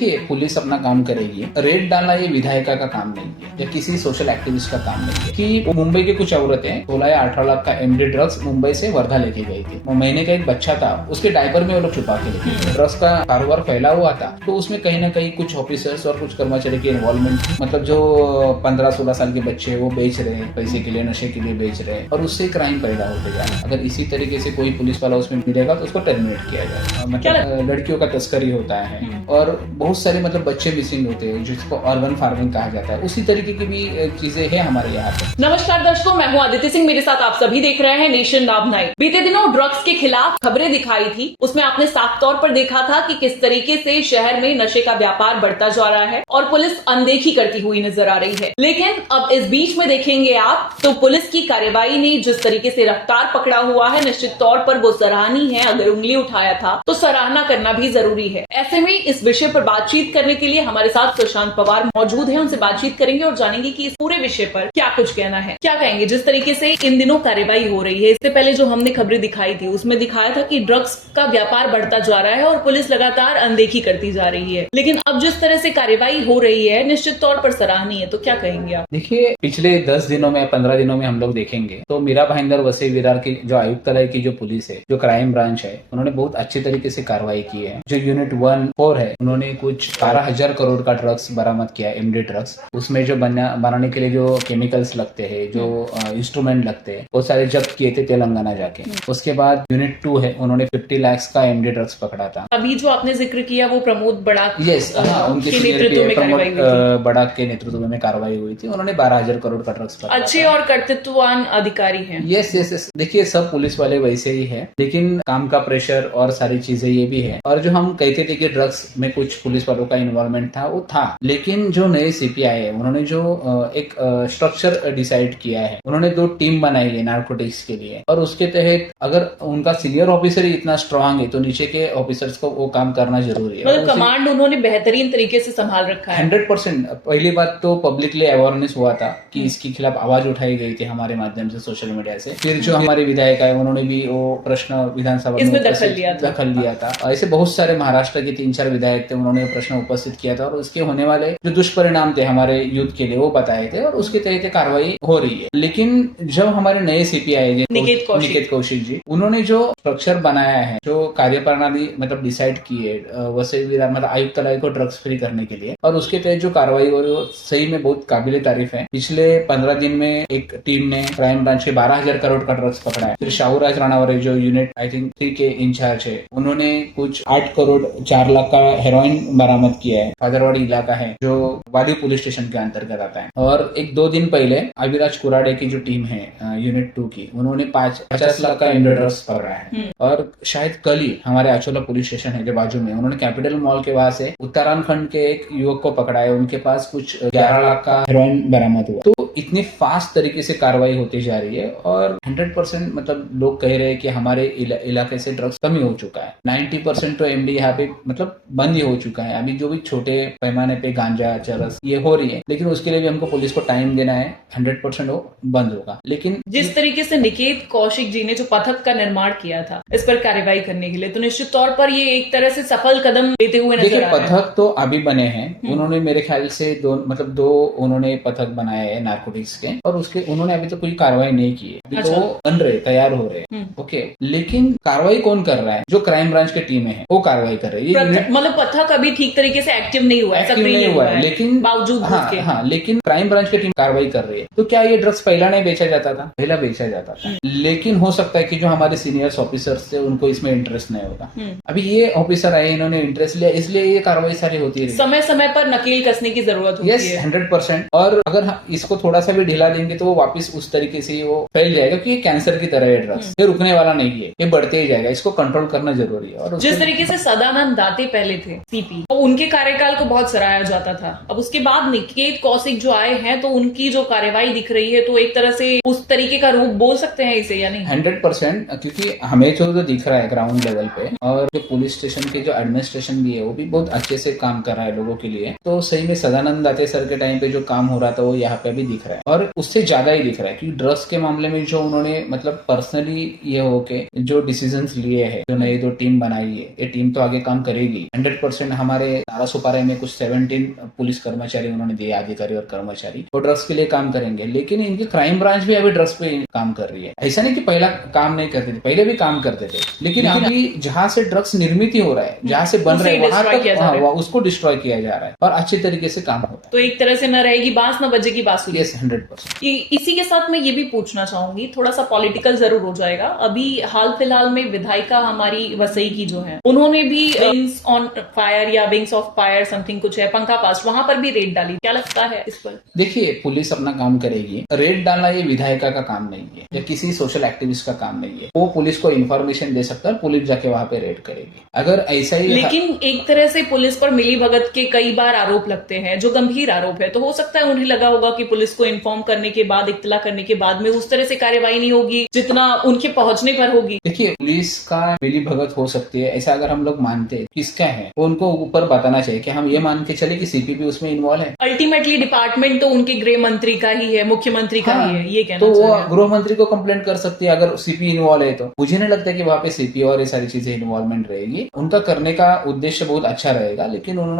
देखिए, पुलिस अपना काम करेगी। रेड डालना ये विधायिका का काम नहीं है या किसी सोशल एक्टिविस्ट का काम नहीं है। कि मुंबई की कुछ औरतें 16 या 18 लाख का एमडी ड्रग्स मुंबई से वर्धा लेके गई थी। वो महीने का एक बच्चा था, उसके डायपर में वो लोग छुपा के लेके गए। ड्रग्स का कारोबार फैला हुआ था, तो उसमें कहीं ना कहीं कुछ ऑफिसर्स और कुछ कर्मचारी की इन्वॉल्वमेंट थी। मतलब जो 15-16 साल के बच्चे वो बेच रहे हैं, पैसे के लिए, नशे के लिए बेच रहे हैं, और उससे क्राइम पैदा होते जा रहा है। अगर इसी तरीके से कोई पुलिस वाला उसमें मिलेगा तो उसको टर्मिनेट किया जाएगा। मतलब लड़कियों का तस्करी होता है और बहुत सारे मतलब बच्चे मिसिंग होते हैं, जिसको अर्बन फार्मिंग कहा जाता है। उसी तरीके की भी चीजें हैं हमारे यहाँ पे। नमस्कार दर्शकों, मैं हूँ आदित्य सिंह, मेरे साथ आप सभी देख रहे हैं नेशन नाउ 9। बीते दिनों ड्रग्स के खिलाफ खबरें दिखाई थी, उसमें आपने साफ तौर पर देखा था कि किस तरीके से शहर में नशे का व्यापार बढ़ता जा रहा है और पुलिस अनदेखी करती हुई नजर आ रही है। लेकिन अब इस बीच में देखेंगे आप तो पुलिस की कार्यवाही ने जिस तरीके से रफ्तार पकड़ा हुआ है, निश्चित तौर पर वो सराहनीय है। अगर उंगली उठाया था तो सराहना करना भी जरूरी है। ऐसे में इस विषय पर बातचीत करने के लिए हमारे साथ प्रशांत पवार मौजूद हैं। उनसे बातचीत करेंगे और जानेंगे कि इस पूरे विषय पर क्या कुछ कहना है। क्या कहेंगे जिस तरीके से इन दिनों कार्यवाही हो रही है? इससे पहले जो हमने खबरें दिखाई थी उसमें दिखाया था कि ड्रग्स का व्यापार बढ़ता जा रहा है और पुलिस लगातार अनदेखी करती जा रही है। लेकिन अब जिस तरह से कार्यवाही हो रही है निश्चित तौर पर सराहनीय है। तो क्या कहेंगे आप? देखिए, पिछले 10 दिनों में 15 दिनों में हम लोग देखेंगे तो मीरा भाईंदर वसई विरार की जो आयुक्तालय की जो पुलिस है, जो क्राइम ब्रांच है, उन्होंने बहुत अच्छी तरीके से कार्रवाई की है। जो यूनिट 1-4 है, उन्होंने कुछ 12,000 करोड़ का ड्रग्स बरामद किया, एमडी ड्रग्स। उसमें जो बनाने के लिए जो केमिकल्स लगते हैं, जो इंस्ट्रूमेंट लगते हैं, वो सारे जब्त किए थे तेलंगाना जाके। उसके बाद यूनिट 2 है, उन्होंने 50 लाख का एमडी ड्रग्स पकड़ा था। अभी जो आपने जिक्र किया वो प्रमोद बड़ाक उनके नेतृत्व में कार्रवाई हुई थी। बड़ाक के नेतृत्व में कार्रवाई हुई थी। उन्होंने 12,000 करोड़ का ड्रग्स पकड़ा। अच्छे और कर्तृत्ववान अधिकारी हैं। यस। देखिए, सब पुलिस वाले वैसे ही है, लेकिन काम का प्रेशर और सारी चीजें ये भी है। और जो हम कहते थे कि ड्रग्स में कुछ पुलिस वालों का इन्वॉल्वमेंट था, वो था। लेकिन जो नए सीपीआई है, उन्होंने जो एक स्ट्रक्चर डिसाइड किया है, उन्होंने 2 टीम बनाई है नार्कोटिक्स के लिए। और उसके तहत अगर उनका सीनियर ऑफिसर ही इतना स्ट्रांग है तो नीचे के ऑफिसर्स को वो काम करना जरूरी है। मतलब कमांड उन्होंने बेहतरीन तरीके से संभाल रखा है। 100%। पहली बात तो पब्लिकली अवेयरनेस हुआ था कि इसके खिलाफ आवाज उठाई गई थी हमारे माध्यम से, सोशल मीडिया से। फिर जो हमारे विधायक है, उन्होंने भी वो प्रश्न विधानसभा में दखल लिया था। ऐसे बहुत सारे महाराष्ट्र के 3-4 विधायक थे, उन्होंने प्रश्न उपस्थित किया था और उसके होने वाले जो दुष्परिणाम थे हमारे यूथ के लिए वो बताए थे और उसके तहत कार्रवाई हो रही है। लेकिन जब हमारे नए सीपीआई निकेत कौशिक जी, उन्होंने जो स्ट्रक्चर बनाया है, जो कार्यप्रणाली मतलब डिसाइड की है वसई विरार मतलब आयुक्तालय को ड्रग्स फ्री करने के लिए, और उसके तहत जो कार्रवाई हो रही है सही में बहुत काबिले तारीफ है। पिछले 15 दिन में एक टीम ने क्राइम ब्रांच के 12,000 करोड़ का ड्रग्स पकड़ा है। फिर शाहूराज राणावरे जो यूनिट आई थिंक 3 के इंचार्ज है, उन्होंने कुछ 8 करोड़ 4 लाख का हेरोइन बरामद किया है। फादरवाड़ी इलाका है जो वाली पुलिस स्टेशन के अंतर्गत आता है। और 1-2 दिन पहले अविराज कुराडे की जो टीम है यूनिट 2 की, उन्होंने 50 लाख का एमडी ड्रग्स पकड़ा है। और शायद कल ही हमारे अचोला पुलिस स्टेशन है जो बाजू में, उन्होंने कैपिटल मॉल के वहां से उत्तराखंड के एक युवक को पकड़ा है। उनके पास कुछ 11 लाख का हेरोइन बरामद हुआ। तो इतनी फास्ट तरीके से कार्रवाई होती जा रही है और 100% मतलब लोग कह रहे हैं कि हमारे इलाके से ड्रग्स कमी हो चुका है। 90% तो एमडी यहाँ पे मतलब बंद ही हो चुका है। अभी जो भी छोटे पैमाने पे गांजा, चरस ये हो रही है, लेकिन उसके लिए भी हमको पुलिस को टाइम देना है। 100% वो बंद होगा। लेकिन जिस तरीके से निकेत कौशिक जी ने जो पथक का निर्माण किया था इस पर कार्रवाई करने के लिए, तो निश्चित तौर पर ये एक तरह से सफल कदम लेते हुए नजर आ रहा है। पथक तो अभी बने हैं। उन्होंने मेरे ख्याल से 2 उन्होंने पथक बनाए हैं नार्कोटिक्स के, और उसके उन्होंने अभी तो कोई कार्रवाई नहीं की है। अभी तो वो बन रहे, तैयार हो रहे। ओके, लेकिन कार्रवाई कौन कर रहा है? जो क्राइम ब्रांच की टीम है वो कार्रवाई कर रही है। मतलब पथक अभी ठीक तरीके से एक्टिव नहीं हुआ है, लेकिन बावजूद लेकिन क्राइम ब्रांच की टीम कार्रवाई कर रही है। तो क्या ये ड्रग्स पहला नहीं बेचा जाता था? पहला बेचा जाता था। लेकिन हो सकता है कि जो हमारे सीनियर्स ऑफिसर्स थे उनको इसमें इंटरेस्ट नहीं होगा। अभी ये ऑफिसर आए, इन्होंने इंटरेस्ट लिया, इसलिए ये कार्रवाई सारी होती है। समय समय पर नकेल कसने की जरूरत होती है। 100%। और अगर इसको थोड़ा सा भी ढीला देंगे तो वो वापस उस तरीके से वो फैल जाएगा कि ये कैंसर की तरह है ड्रग्स। ये रुकने वाला नहीं है, ये बढ़ते ही जाएगा। इसको कंट्रोल करना जरूरी है। और जिस तरीके से सदानंद दाते पहले थे सीपी, तो उनके कार्यकाल को बहुत सराहा जाता था। अब उसके बाद निकेत कौशिक जो आए हैं तो उनकी जो कार्यवाही दिख रही है, तो एक तरह से उस तरीके का रूप बोल सकते हैं इसे, या नहीं? 100%। क्योंकि हमें जो दिख रहा है ग्राउंड लेवल पे, और जो पुलिस स्टेशन के जो एडमिनिस्ट्रेशन भी है वो भी बहुत अच्छे से काम कर रहा है लोगों के लिए। तो सही में सदानंद दाते सर के टाइम पे जो काम हो रहा था वो यहाँ पे भी दिख दिख रहा है और उससे ज्यादा ही दिख रहा है, क्योंकि ड्रग्स के मामले में जो उन्होंने मतलब पर्सनली ये होके जो डिसीजंस लिए हैं, जो नई जो टीम बनाई है, ये टीम तो आगे काम करेगी 100%। हमारे नारासुपारा में कुछ 17 पुलिस कर्मचारी उन्होंने दिए, अधिकारी और कर्मचारी, वो ड्रग्स के लिए काम करेंगे। लेकिन इनकी क्राइम ब्रांच भी अभी ड्रग्स पे काम कर रही है। ऐसा नहीं कि पहला काम नहीं करते थे, पहले भी काम करते थे, लेकिन अभी जहां से ड्रग्स निर्मित हो रहा है, जहां से बन रहा है, वहां तक उसको डिस्ट्रॉय किया जा रहा है और अच्छे तरीके से काम होता है। तो एक तरह से न रहेगी बांस न बजेगी बांसुरी। 100%। इसी के साथ मैं ये भी पूछना चाहूंगी, थोड़ा सा पॉलिटिकल जरूर हो जाएगा। अभी हाल फिलहाल में विधायिका हमारी वसई की जो है, उन्होंने भी विंग्स ऑन फायर या विंग्स ऑफ फायर समथिंग कुछ है, पंखा पास, वहां पर भी रेड डाली। क्या लगता है इस पर? देखिए, पुलिस अपना काम करेगी, रेड डालना ये विधायिका का काम नहीं है या किसी सोशल एक्टिविस्ट का काम नहीं है। वो पुलिस को इन्फॉर्मेशन दे सकता है, पुलिस जाके वहां पे रेड करेगी। अगर ऐसा ही लेकिन एक तरह से पुलिस पर मिली भगत के कई बार आरोप लगते हैं, जो गंभीर आरोप है, तो हो सकता है उन्हें लगा होगा कि पुलिस को इन्फॉर्म करने के बाद, इत्तला करने के बाद में उस तरह से कार्यवाही नहीं होगी जितना उनके पहुंचने पर होगी। देखिए, पुलिस का मिली भगत हो सकती है, ऐसा अगर हम लोग मानते हैं किसका है, तो उनको ऊपर बताना चाहिए कि हम ये मान के चले कि सीपी भी उसमें इन्वॉल्व है। अल्टीमेटली डिपार्टमेंट तो उनके गृह मंत्री का ही है, मुख्यमंत्री का ही है, ये कहना तो वो गृह मंत्री को कंप्लेंट कर सकती है अगर सीपी इन्वॉल्व है। तो मुझे नहीं लगता कि वहाँ पे सीपी और ये सारी चीजें इन्वॉल्वमेंट रहेगी। उनका करने का उद्देश्य बहुत अच्छा रहेगा, लेकिन उन्होंने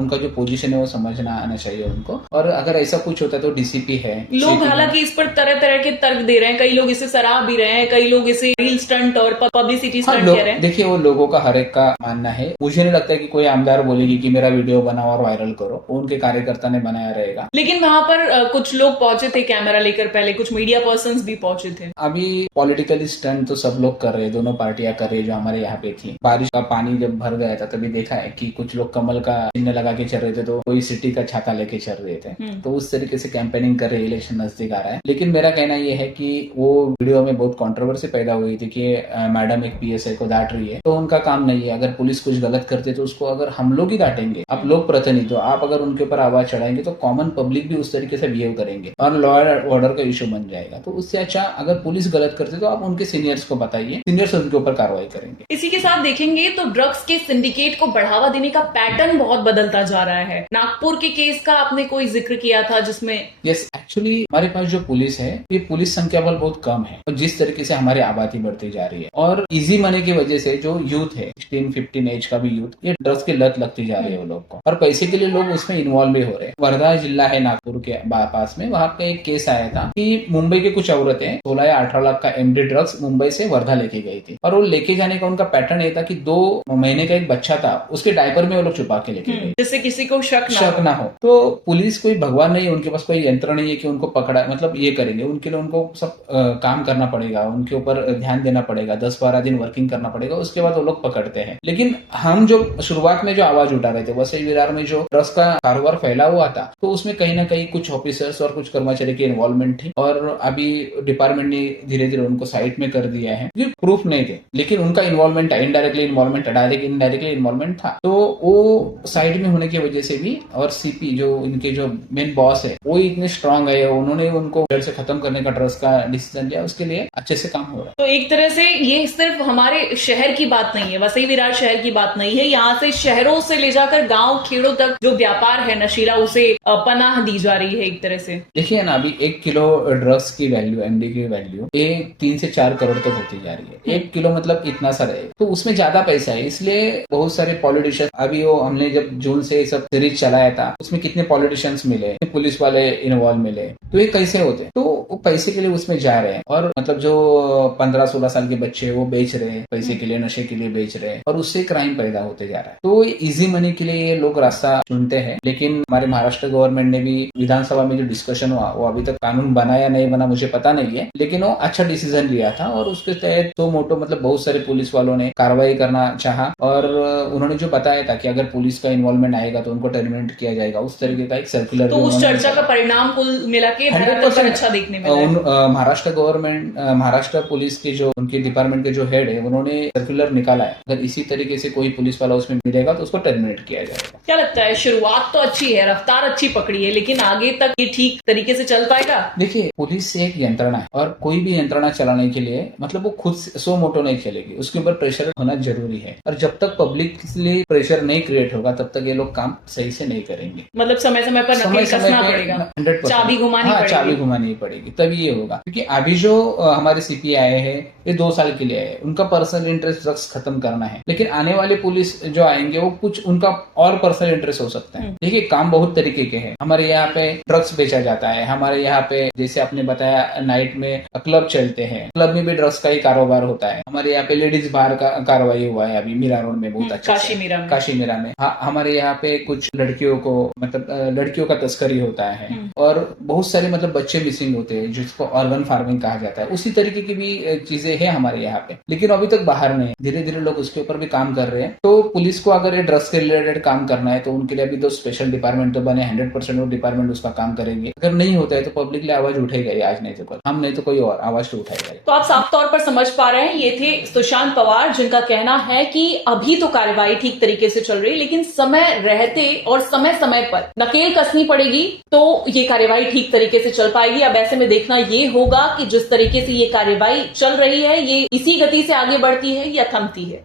उनका जो पोजीशन है वो समझना आना चाहिए उनको। और अगर ऐसा कुछ होता है तो डीसीपी है। लोग हालांकि इस पर तरह तरह के तर्क दे रहे हैं, कई लोग इसे सराह भी रहे हैं, कई लोग इसे रील स्टंट और पब्लिसिटी स्टंट कह रहे हैं। देखिए, वो लोगों का हर एक का मानना है। मुझे नहीं लगता कि कोई आमदार बोलेगी कि मेरा वीडियो बनाओ और वायरल करो, उनके कार्यकर्ता ने बनाया रहेगा। लेकिन वहां पर कुछ लोग पहुंचे थे कैमरा लेकर, पहले कुछ मीडिया पर्संस भी पहुंचे थे। अभी पॉलिटिकली स्टंट तो सब लोग कर रहे हैं, दोनों पार्टियां कर रही है जो हमारे यहाँ पे थी। बारिश का पानी जब भर गया था तभी देखा है कि कुछ लोग कमल का चिन्ह लगा के चल रहे थे, तो कोई सिटी का छाता लेके चल रहे थे। तो उस तरीके से कैंपेनिंग कर रहे, इलेक्शन नजदीक आ रहा है। लेकिन मेरा कहना यह है कि वो वीडियो में बहुत कंट्रोवर्सी पैदा हुई थी कि मैडम एक पीएसआई को डांट रही है, तो उनका काम नहीं है। अगर पुलिस कुछ गलत करते तो उसको अगर हम लोग ही डांटेंगे, आप लोग प्रतिनिधि हो, आप अगर उनके ऊपर आवाज चढ़ाएंगे तो कॉमन पब्लिक भी उस तरीके से बिहेव करेंगे और लॉ एंड ऑर्डर का इश्यू बन जाएगा। तो उससे अच्छा अगर पुलिस गलत करते तो आप उनके सीनियर्स को बताइए, सीनियर्स उनके ऊपर कार्रवाई करेंगे। इसी के साथ देखेंगे तो ड्रग्स के सिंडिकेट को बढ़ावा देने का पैटर्न बहुत बदलता जा रहा है। नागपुर के केस का आपने कोई जिक्र किया था जिसमें यस, एक्चुअली हमारे पास जो पुलिस है, ये पुलिस संख्या बल बहुत कम है और जिस तरीके से हमारी आबादी बढ़ती जा रही है और इजी मनी की वजह से जो यूथ है 16-15 एज का भी यूथ, ये ड्रग्स की लत लगती जा रही है वो लोग को, और पैसे के लिए लोग उसमें इन्वॉल्व भी हो रहे हैं। वर्धा जिला है नागपुर के पास में, वहां पे एक केस आया था कि मुंबई के कुछ औरतें 16 या 18 लाख का एमडी ड्रग्स मुंबई से वर्धा लेके गई थी और वो लेके जाने का उनका पैटर्न ये था कि 2 महीने का एक बच्चा था, उसके डायपर में वो लोग छुपा के लेके गए जिससे किसी को शक ना हो। तो पुलिस कोई भगवान नहीं है, उनके पास कोई यंत्र नहीं है कि उनको पकड़ा, मतलब ये करेंगे। उनके लिए उनको सब काम करना पड़ेगा, उनके ऊपर ध्यान देना पड़ेगा, 10-12 दिन वर्किंग करना पड़ेगा, उसके बाद वो लोग पकड़ते हैं। लेकिन हम जो शुरुआत में जो आवाज उठा रहे थे, वसई विरार में जो ड्रग्स का कारोबार फैला हुआ था, तो उसमें कहीं ना कहीं कुछ ऑफिसर्स और कुछ कर्मचारी की इन्वॉल्वमेंट थी और अभी डिपार्टमेंट ने धीरे धीरे उनको साइड में कर दिया है, क्योंकि प्रूफ नहीं थे, लेकिन उनका involvement indirectly involvement, direct indirectly involvement था। तो वो साइड में होने की वजह से भी, और सीपी जो इनके जो मेन बॉस है वो इतने स्ट्रांग है, उन्होंने उनको जड़ से खत्म करने का ड्रग्स का डिसीजन लिया, उसके लिए अच्छे से काम हो रहा है। तो एक तरह से ये सिर्फ हमारे शहर की बात नहीं है, वसई विरार शहर की बात नहीं है, यहाँ से शहरों से ले जाकर गांव खेड़ों तक जो व्यापार है नशीला, उसे पनाह दी जा रही है एक तरह से। देखिए ना, अभी 1 किलो ड्रग्स की वैल्यू, एमडी की वैल्यू, ये 3 से 4 करोड़ तक होती जा रही है। 1 किलो मतलब इतना सा रहे, तो उसमें ज्यादा पैसा है। इसलिए बहुत सारे पॉलिटिशियन, अभी वो हमने जब जून से सब सीरीज चलाया था, उसमें कितने पॉलिटिशियंस मिले, पुलिस वाले इन्वॉल्व मिले, तो ये कैसे होते? तो वो पैसे के लिए उसमें जा रहे हैं और मतलब जो 15-16 साल के बच्चे वो बेच रहे हैं, पैसे के लिए, नशे के लिए बेच रहे हैं और उससे क्राइम पैदा होते जा रहा है। तो इजी मनी के लिए ये लोग रास्ता चुनते हैं। लेकिन हमारे महाराष्ट्र गवर्नमेंट ने भी विधानसभा में जो डिस्कशन हुआ, वो अभी तक कानून बना या नहीं बना मुझे पता नहीं है, लेकिन वो अच्छा डिसीजन लिया था और उसके तहत तो मोटो मतलब बहुत सारे पुलिस वालों ने कार्रवाई करना चाहा और उन्होंने जो बताया था कि अगर पुलिस का इन्वॉल्वमेंट आएगा तो उनको टर्मिनेट किया जाएगा, उस तरीके का एक सर्कुलर। तो उस चर्चा का परिणाम कुल मिला के 100% अच्छा देखने में महाराष्ट्र गवर्नमेंट, महाराष्ट्र पुलिस के जो उनके डिपार्टमेंट के जो हेड है, उन्होंने सर्कुलर निकाला है, अगर इसी तरीके से कोई पुलिस वाला उसमें मिलेगा तो उसको टर्मिनेट किया जाएगा। क्या लगता है, शुरुआत तो अच्छी है, रफ्तार अच्छी पकड़ी है, लेकिन आगे तक ये ठीक तरीके से चल पाएगा? देखिए, पुलिस एक यंत्रणा है और कोई भी यंत्रणा चलाने के लिए मतलब वो खुद सो मोटो नहीं चलेगी, उसके ऊपर प्रेशर होना जरूरी है और जब तक पब्लिक के लिए प्रेशर नहीं क्रिएट होगा तब तक ये लोग काम सही से नहीं करेंगे। मतलब समय समय पर नकेल कसना पड़ेगा। 100% चाबी घुमानी पड़ेगी। चाबी घुमानी पड़ेगी, तभी ये होगा। क्योंकि अभी जो हमारे सीपी आए हैं ये 2 साल के लिए आए, उनका पर्सनल इंटरेस्ट ड्रग्स खत्म करना है। लेकिन आने वाले पुलिस जो आएंगे वो कुछ उनका और पर्सनल इंटरेस्ट हो सकता है। देखिए काम बहुत तरीके के हैं। हमारे यहाँ पे ड्रग्स बेचा जाता है, हमारे यहाँ पे जैसे आपने बताया नाइट में क्लब चलते हैं, क्लब में भी ड्रग्स का ही कारोबार होता है। हमारे यहाँ पे लेडीज बार का कार्रवाई हुआ है अभी मीरा रोड में बहुत अच्छा, काशी मीरा में। हमारे यहाँ पे कुछ लड़कियों को मतलब लड़कियों का तस्करी होता है और बहुत सारे मतलब बच्चे मिसिंग होते हैं जिसको ऑर्गन फार्मिंग कहा जाता है। उसी तरीके की भी चीजें हैं हमारे यहाँ पे, लेकिन अभी तक बाहर नहीं। धीरे धीरे लोग उसके ऊपर भी काम कर रहे हैं। तो पुलिस को अगर ये ड्रग्स के रिलेटेड काम करना है तो उनके लिए अभी तो स्पेशल डिपार्टमेंट तो बने, 100% वो डिपार्टमेंट उसका काम करेंगे। अगर नहीं होता है तो पब्लिकली आवाज उठेगा ही, आज नहीं तो कल, हम नहीं तो कोई और आवाज तो उठाएगा। तो आप साफ तौर पर समझ पा रहे हैं ये थे सुशांत पवार, जिनका कहना है कि अभी तो कार्रवाई ठीक तरीके से चल रही है, लेकिन समय रहते और समय समय पर नकेल कसनी पड़ेगी तो ये कार्रवाई ठीक तरीके से चल पाएगी। अब ऐसे में देखना ये होगा कि जिस तरीके से ये कार्रवाई चल रही है ये इसी गति से आगे बढ़ती है या थमती है।